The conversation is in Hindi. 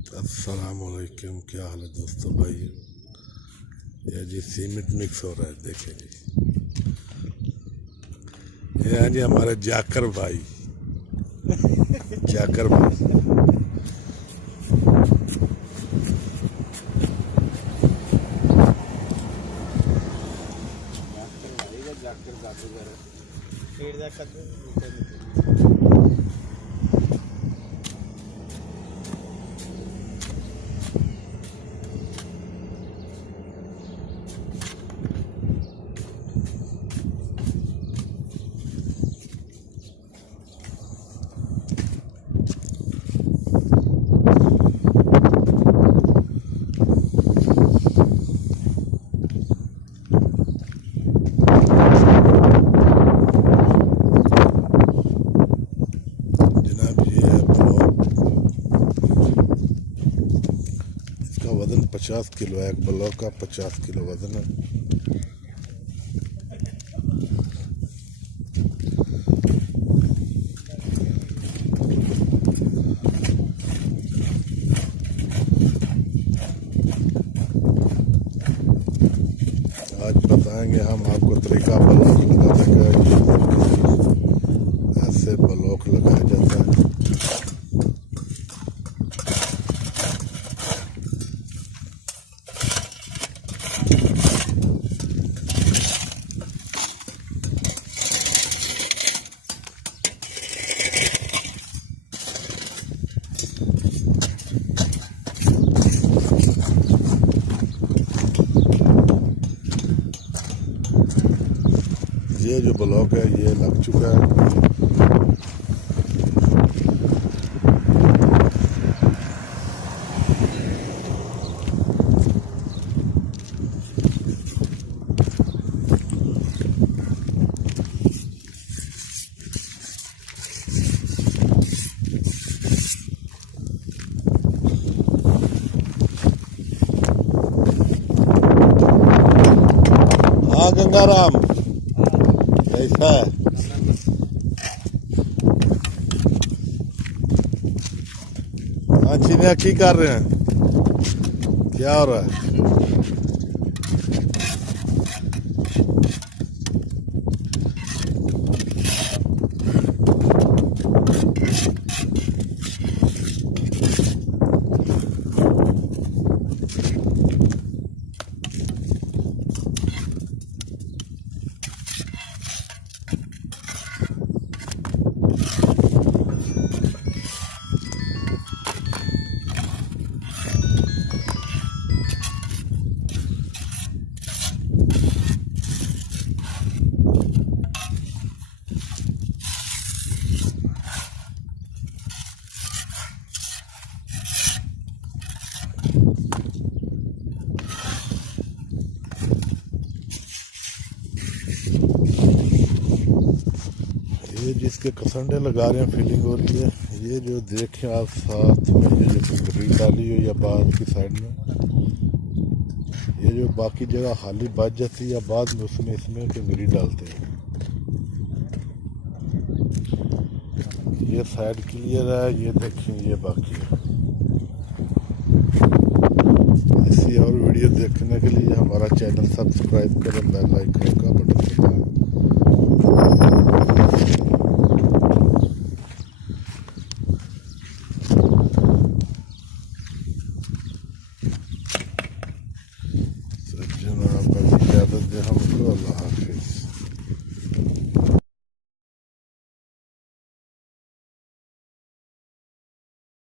अस्सलामुअलैकुम, क्या हाल है दोस्तों भाई। ये जी सीमेंट मिक्स हो रहा है, देखें जी। ये हैं जी हमारे जाकर भाई। जाकर भाई वजन 50 किलो है। एक ब्लॉक का 50 किलो वजन है। आज बताएंगे हम आपको तरीका ब्लॉक लगाने का। ऐसे ब्लॉक लगाया जाता है। ये जो ब्लॉक है ये लग चुका है। हाँ गंगाराम, कैसा है? हाँ चिनिया की कर रहे हैं, क्या हो रहा है? ये जिसके कसंडे लगा रहे हैं फीलिंग हो रही है। ये जो देखें आप साथ में ये जो ग्रिल डाली हो या बाद की साइड में, ये जो बाकी जगह खाली बच जाती है या बाद में उसमें इसमें ग्रिल डालते हैं। ये साइड क्लियर है, ये देखें ये बाकी है। ऐसी और वीडियो देखने के लिए हमारा चैनल सब्सक्राइब करें, बेल आइकन का बटन दबाएं।